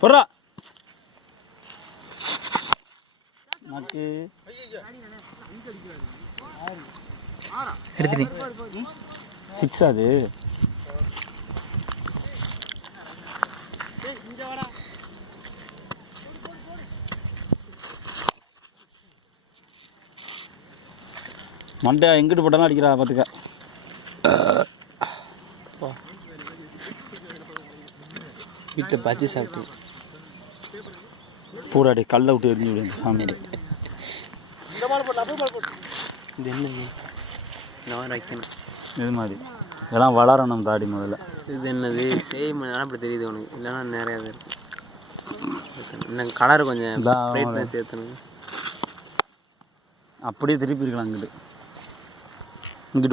போடுறா நாக்கு எடுத்துட்டேன். 6 அது. மண்டையா எங்கிட்டு போட்டாலும் அடிக்கிறா பார்த்துக்க. வீட்டில் பச்சி சாப்பிட்டேன். பூராடி கல்லை விட்டு எரிஞ்சு விடுங்க சாமி. இது என்னது? நான் வைக்கணும். இது மாதிரி இதெல்லாம் வளரணும் தாடி முதல்ல. இது என்னது? செய்யணும் அப்படி தெரியுது உனக்கு. இல்லைன்னா நிறையா இருக்கு. இன்னும் கலர் கொஞ்சம் சேர்த்தணுங்க. அப்படியே திருப்பி இருக்கலாம் அங்கிட்டு.